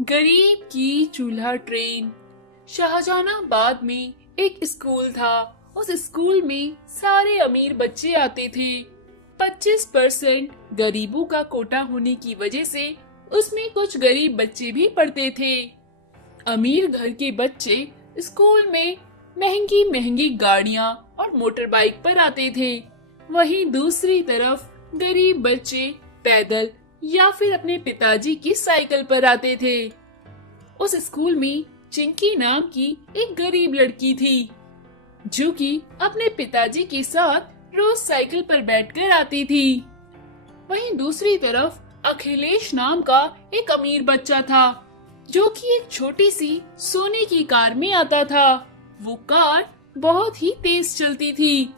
गरीब की चूल्हा ट्रेन। शाहजहानाबाद में एक स्कूल था। उस स्कूल में सारे अमीर बच्चे आते थे। 25% गरीबों का कोटा होने की वजह से उसमें कुछ गरीब बच्चे भी पढ़ते थे। अमीर घर के बच्चे स्कूल में महंगी महंगी गाड़ियां और मोटर बाइक पर आते थे। वहीं दूसरी तरफ गरीब बच्चे पैदल या फिर अपने पिताजी की साइकिल पर आते थे। उस स्कूल में चिंकी नाम की एक गरीब लड़की थी जो कि अपने पिताजी के साथ रोज साइकिल पर बैठकर आती थी। वहीं दूसरी तरफ अखिलेश नाम का एक अमीर बच्चा था जो कि एक छोटी सी सोने की कार में आता था। वो कार बहुत ही तेज चलती थी।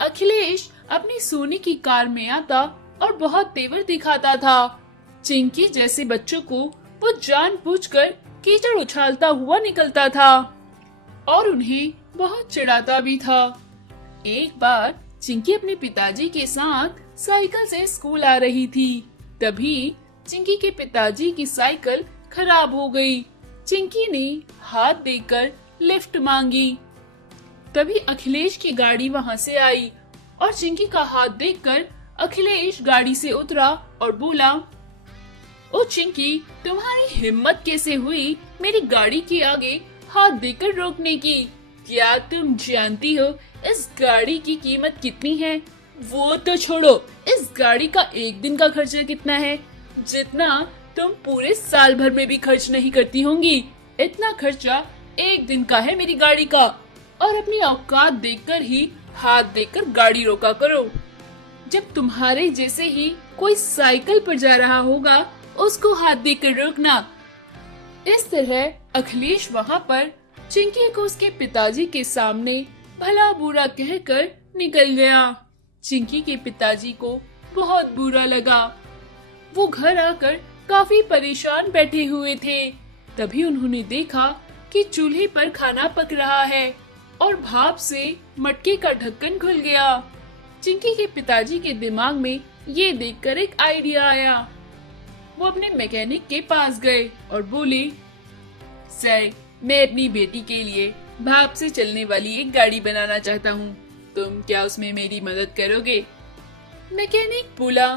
अखिलेश अपनी सोने की कार में आता और बहुत तेवर दिखाता था। चिंकी जैसे बच्चों को वो जानबूझकर कीचड़ उछालता हुआ निकलता था और उन्हें बहुत चिढ़ाता भी था। एक बार चिंकी अपने पिताजी के साथ साइकिल से स्कूल आ रही थी। तभी चिंकी के पिताजी की साइकिल खराब हो गई। चिंकी ने हाथ देकर लिफ्ट मांगी। तभी अखिलेश की गाड़ी वहां से आई और चिंकी का हाथ देखकर अखिलेश गाड़ी से उतरा और बोला, ओ चिंकी, तुम्हारी हिम्मत कैसे हुई मेरी गाड़ी के आगे हाथ देकर रोकने की? क्या तुम जानती हो इस गाड़ी की कीमत कितनी है? वो तो छोड़ो, इस गाड़ी का एक दिन का खर्चा कितना है? जितना तुम पूरे साल भर में भी खर्च नहीं करती होंगी, इतना खर्चा एक दिन का है मेरी गाड़ी का। और अपनी औकात देखकर ही हाथ देकर गाड़ी रोका करो। जब तुम्हारे जैसे ही कोई साइकिल पर जा रहा होगा उसको हाथ देकर रोकना। इस तरह अखिलेश वहाँ पर चिंकी को उसके पिताजी के सामने भला बुरा कहकर निकल गया। चिंकी के पिताजी को बहुत बुरा लगा। वो घर आकर काफी परेशान बैठे हुए थे। तभी उन्होंने देखा कि चूल्हे पर खाना पक रहा है और भाप से मटके का ढक्कन खुल गया। चिंकी के पिताजी के दिमाग में ये देखकर एक आइडिया आया। वो अपने मैकेनिक के पास गए और बोले, सर, मैं अपनी बेटी के लिए भाप से चलने वाली एक गाड़ी बनाना चाहता हूँ। तुम क्या उसमें मेरी मदद करोगे? मैकेनिक बोला,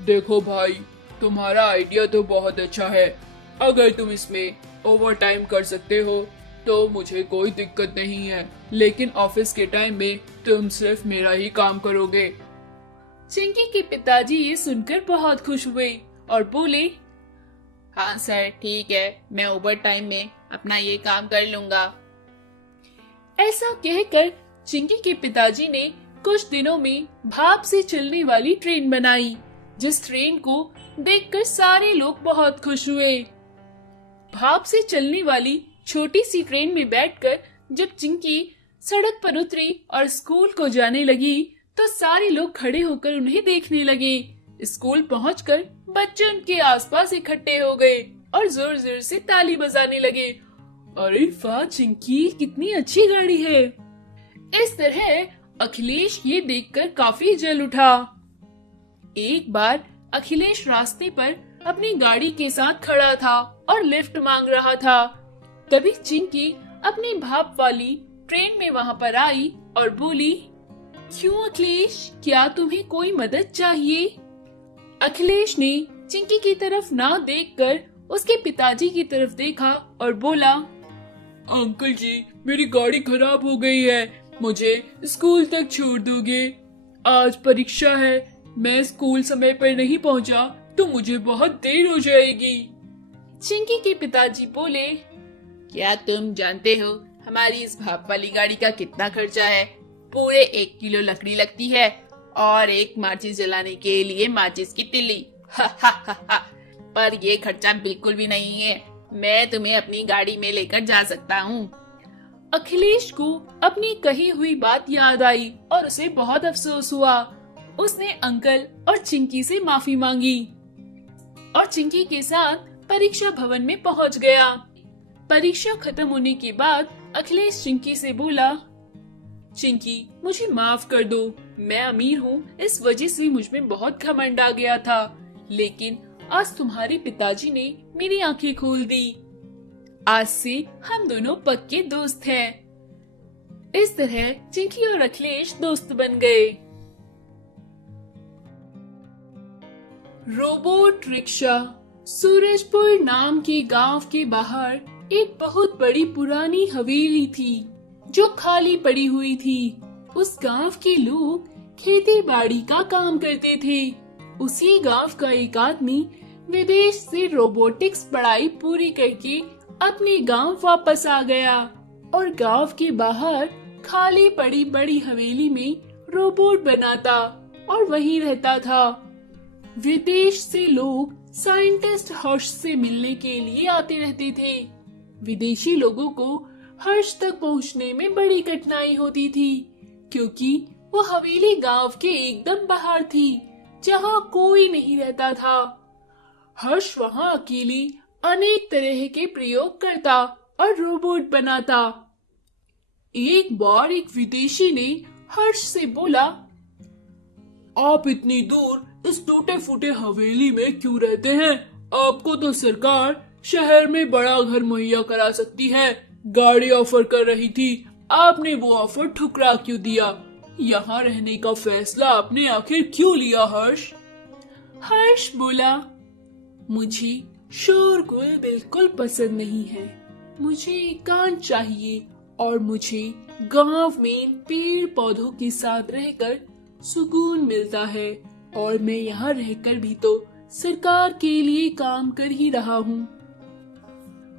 देखो भाई, तुम्हारा आइडिया तो बहुत अच्छा है। अगर तुम इसमें ओवर टाइम कर सकते हो तो मुझे कोई दिक्कत नहीं है, लेकिन ऑफिस के टाइम में तुम सिर्फ मेरा ही काम करोगे। चिंकी के पिताजी ये सुनकर बहुत खुश हुए और बोले, हाँ सर, ठीक है, मैं ओवर टाइम में अपना ये काम कर लूंगा। ऐसा कहकर चिंकी के पिताजी ने कुछ दिनों में भाप से चलने वाली ट्रेन बनाई, जिस ट्रेन को देखकर सारे लोग बहुत खुश हुए। भाप से चलने वाली छोटी सी ट्रेन में बैठकर जब चिंकी सड़क पर उतरी और स्कूल को जाने लगी तो सारे लोग खड़े होकर उन्हें देखने लगे। स्कूल पहुंचकर बच्चे उनके आसपास इकट्ठे हो गए और जोर जोर से ताली बजाने लगे। अरे वाह चिंकी, कितनी अच्छी गाड़ी है। इस तरह अखिलेश ये देखकर काफी जल उठा। एक बार अखिलेश रास्ते पर अपनी गाड़ी के साथ खड़ा था और लिफ्ट मांग रहा था। तभी चिंकी अपनी भाप वाली ट्रेन में वहाँ पर आई और बोली, क्यों अखिलेश, क्या तुम्हें कोई मदद चाहिए? अखिलेश ने चिंकी की तरफ ना देखकर उसके पिताजी की तरफ देखा और बोला, अंकल जी, मेरी गाड़ी खराब हो गई है, मुझे स्कूल तक छोड़ दोगे? आज परीक्षा है, मैं स्कूल समय पर नहीं पहुंचा तो मुझे बहुत देर हो जाएगी। चिंकी के पिताजी बोले, क्या तुम जानते हो हमारी इस भाप वाली गाड़ी का कितना खर्चा है? पूरे 1 किलो लकड़ी लगती है और एक माचिस जलाने के लिए माचिस की तिल्ली। पर ये खर्चा बिल्कुल भी नहीं है। मैं तुम्हें अपनी गाड़ी में लेकर जा सकता हूँ। अखिलेश को अपनी कही हुई बात याद आई और उसे बहुत अफसोस हुआ। उसने अंकल और चिंकी से माफी मांगी और चिंकी के साथ परीक्षा भवन में पहुंच गया। परीक्षा खत्म होने के बाद अखिलेश चिंकी से बोला, चिंकी, मुझे माफ कर दो, मैं अमीर हूँ, इस वजह से मुझ में बहुत घमंड आ गया था, लेकिन आज तुम्हारे पिताजी ने मेरी आंखें खोल दी। आज से हम दोनों पक्के दोस्त हैं। इस तरह चिंकी और अखिलेश दोस्त बन गए। Robot rickshaw. सूरजपुर नाम के गांव के बाहर एक बहुत बड़ी पुरानी हवेली थी जो खाली पड़ी हुई थी। उस गांव के लोग खेती बाड़ी का काम करते थे। उसी गांव का एक आदमी विदेश से रोबोटिक्स पढ़ाई पूरी करके अपने गांव वापस आ गया और गांव के बाहर खाली पड़ी बड़ी हवेली में रोबोट बनाता और वहीं रहता था। विदेश से लोग साइंटिस्ट हर्ष से मिलने के लिए आते रहते थे। विदेशी लोगों को हर्ष तक पहुंचने में बड़ी कठिनाई होती थी क्योंकि वो हवेली गांव के एकदम बाहर थी जहां कोई नहीं रहता था। हर्ष वहां अकेले अनेक तरह के प्रयोग करता और रोबोट बनाता। एक बार एक विदेशी ने हर्ष से बोला, आप इतनी दूर इस टूटे फूटे हवेली में क्यों रहते हैं? आपको तो सरकार शहर में बड़ा घर मुहैया करा सकती है। गाड़ी ऑफर कर रही थी, आपने वो ऑफर ठुकरा क्यों दिया? यहाँ रहने का फैसला आपने आखिर क्यों लिया हर्ष? हर्ष बोला, मुझे शोरगुल बिल्कुल पसंद नहीं है। मुझे एकांत चाहिए और मुझे गांव में पेड़ पौधों के साथ रहकर सुकून मिलता है और मैं यहाँ रहकर भी तो सरकार के लिए काम कर ही रहा हूँ।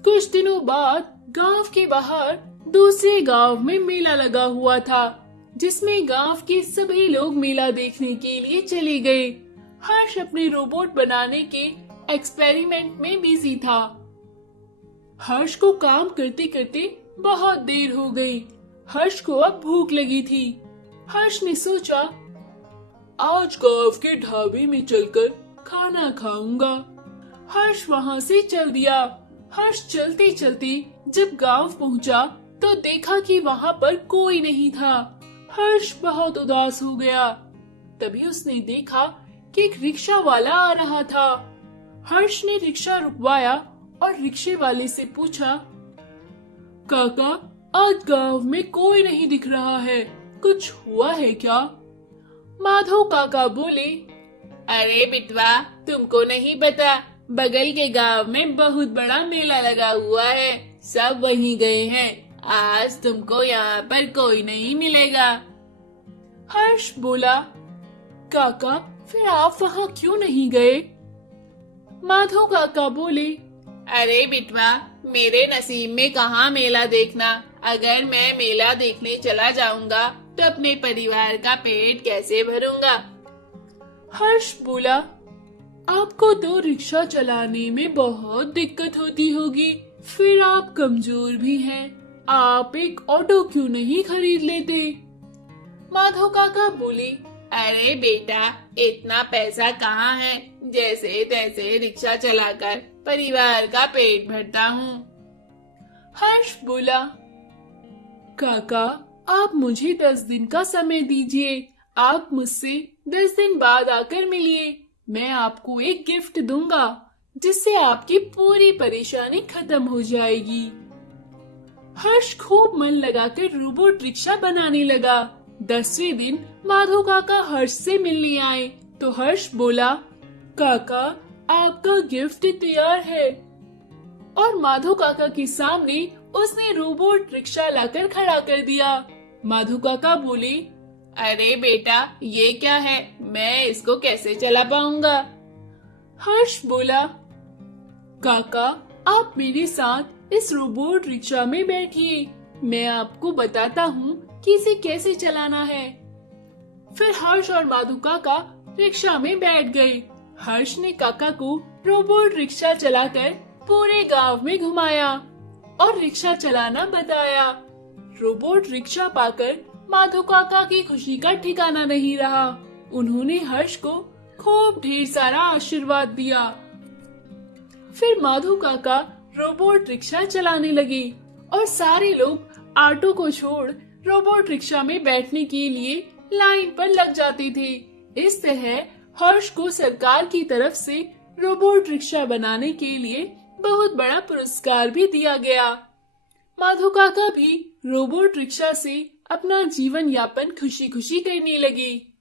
कुछ दिनों बाद गांव के बाहर दूसरे गांव में मेला लगा हुआ था जिसमें गांव के सभी लोग मेला देखने के लिए चले गए। हर्ष अपने रोबोट बनाने के एक्सपेरिमेंट में बिजी था। हर्ष को काम करते करते बहुत देर हो गई। हर्ष को अब भूख लगी थी। हर्ष ने सोचा, आज गांव के ढाबे में चलकर खाना खाऊंगा। हर्ष वहां से चल दिया। हर्ष चलते चलते जब गांव पहुंचा तो देखा कि वहां पर कोई नहीं था। हर्ष बहुत उदास हो गया। तभी उसने देखा कि एक रिक्शा वाला आ रहा था। हर्ष ने रिक्शा रुकवाया और रिक्शे वाले से पूछा, काका, आज गांव में कोई नहीं दिख रहा है, कुछ हुआ है क्या? माधव काका बोले, अरे बिटवा, तुमको नहीं पता, बगल के गांव में बहुत बड़ा मेला लगा हुआ है, सब वहीं गए हैं। आज तुमको यहाँ पर कोई नहीं मिलेगा। हर्ष बोला, काका, फिर आप वहाँ क्यों नहीं गए? माधव काका बोले, अरे बिटवा, मेरे नसीब में कहाँ मेला देखना। अगर मैं मेला देखने चला जाऊंगा तो अपने परिवार का पेट कैसे भरूंगा? हर्ष बोला, आपको तो रिक्शा चलाने में बहुत दिक्कत होती होगी, फिर आप कमजोर भी हैं, आप एक ऑटो क्यों नहीं खरीद लेते? माधव काका बोले, अरे बेटा, इतना पैसा कहाँ है, जैसे तैसे रिक्शा चलाकर परिवार का पेट भरता हूँ। हर्ष बोला, काका, आप मुझे 10 दिन का समय दीजिए। आप मुझसे 10 दिन बाद आकर मिलिए। मैं आपको एक गिफ्ट दूंगा जिससे आपकी पूरी परेशानी खत्म हो जाएगी। हर्ष खूब मन लगाकर रोबोट रिक्शा बनाने लगा। 10वें दिन माधव काका हर्ष से मिलने आए तो हर्ष बोला, काका, आपका गिफ्ट तैयार है। और माधव काका के सामने उसने रोबोट रिक्शा लाकर खड़ा कर दिया। माधव काका बोले, अरे बेटा, ये क्या है, मैं इसको कैसे चला पाऊंगा? हर्ष बोला, काका, आप मेरे साथ इस रोबोट रिक्शा में बैठिए, मैं आपको बताता हूँ कि इसे कैसे चलाना है। फिर हर्ष और माधव काका रिक्शा में बैठ गए। हर्ष ने काका को रोबोट रिक्शा चलाकर पूरे गांव में घुमाया और रिक्शा चलाना बताया। रोबोट रिक्शा पाकर माधव काका की खुशी का ठिकाना नहीं रहा। उन्होंने हर्ष को खूब ढेर सारा आशीर्वाद दिया। फिर माधव काका रोबोट रिक्शा चलाने लगे और सारे लोग ऑटो को छोड़ रोबोट रिक्शा में बैठने के लिए लाइन पर लग जाते थे। इस तरह हर्ष को सरकार की तरफ से रोबोट रिक्शा बनाने के लिए बहुत बड़ा पुरस्कार भी दिया गया। माधो काका भी रोबोट रिक्शा से अपना जीवन यापन खुशी खुशी करने लगी।